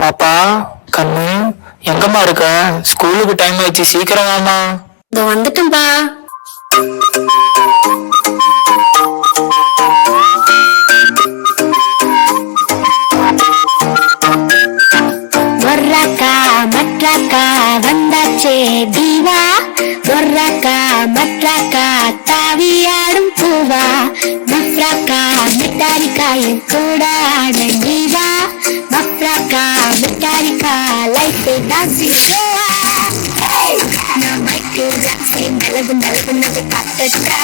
பாப்பா கண்ணு எங்கம்மா இருக்க? ஸ்கூலுக்கு டைம் ஆயிடுச்சு, சீக்கிரம் வாமா. இதோ வந்துட்டேன்பா. ஒர்ராக்கா மற்றாக்கா வந்தாச்சே தீவா, ஒர்ராக்கா மற்றாக்கா தாவியாடும் பூவா, மற்றாக்கா மிட்டாரிக்காயின் கூட ஆட நீவா, மற்றாக்கா மிட்டாரிக்கா லைஃப் டான்சிங் ஷோவா. நான் மைக்கேல் ஜாக்சன் நலவு நலவு நது காட்டட்டா,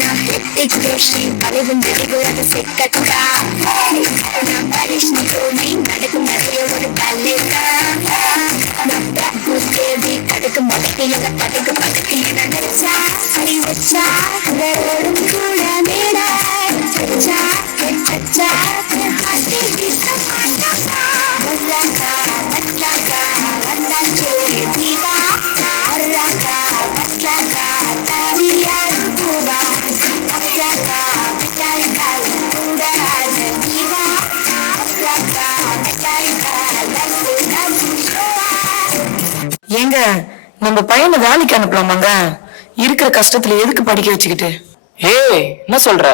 நான் ஹித்திக் ரோஷன் கலைவு நடிவு அது சிக்கட்டா, நான் பரிஷ்ணி தோனி நடக்கும் நிறைய ஒரு பல்லேட்டா, நான் பிரபு தேவி கடுக்கு மடக்கி எங்க படுக்கு படுக்கி நடச்சா அடி வச்சா ஓடும் கூட மேடா சச்சா சச்சா ஹாஸ்டி கிட்ட மாட்டா வல்லாக்கா வல்லாக்கா வல்லாச்சே தீவா, வல்லாக்கா வல்லாக்கா தாவியா பூவா, வல்லாக்கா மிட்டாரிக்கா கூட ஆட தீவா, வல்லாக்கா மிட்டாரிக்கா லைஃப் டான்சிங் ஷோவா. ஏங்க நம்ம பையனை வேலைக்கு அனுப்பலாமாங்க? இருக்கிற கஷ்டத்துல எதுக்கு படிக்க வச்சுக்கிட்டு? ஏய் என்ன சொல்ற?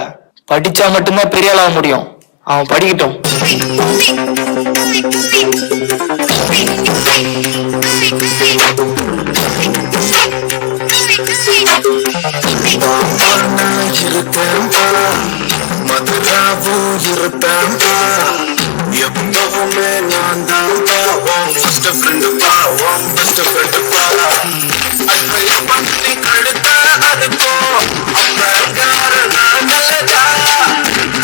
படிச்சா மட்டும்தான் பெரிய ஆளாக முடியும். அவன் படிக்கட்டும். மதுராவும் இருப்பேன்பா, எப்பவுமே நான் தான்பா உன் ஃபர்ஸ்ட் ஃப்ரெண்டுப்பா, உன் பெஸ்ட் ஃப்ரெண்டுப்பா. அட்வைஸ் பண்ணி கழுத்த அதுக்கும் அப்பங்கார நான் நல்லதா,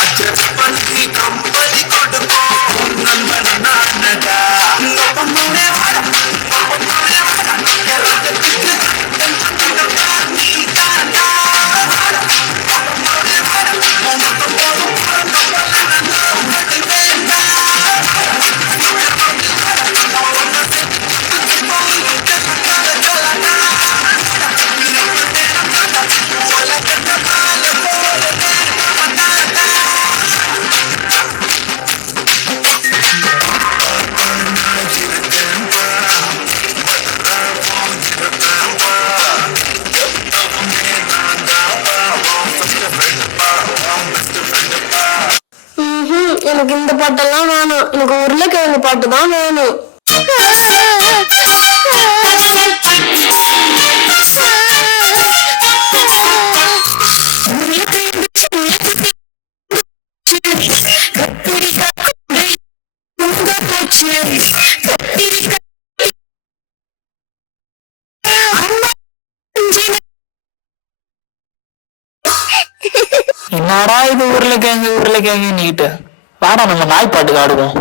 அட்ஜஸ்ட் பண்ணி கம்பெனி கொடுக்கும் நண்பன் நானடா. அப்பமுனே வாட அப்பமுனே வாட எல்லாத்துக்கு நீ தாண்டா. அப்பமுனே வாட உனக்கு போதும் எனக்கு இந்த பாட்டெல்லாம் வேணும், எனக்கு உருளைக்கிழங்கு பாட்டு தான் வேணும். என்னடா இது உருளைக்கிழங்கு உருளைக்கிழங்கு நீட்டு? வாடா நம்ம நாய் பாட்டுக்கு ஆடுவோம்.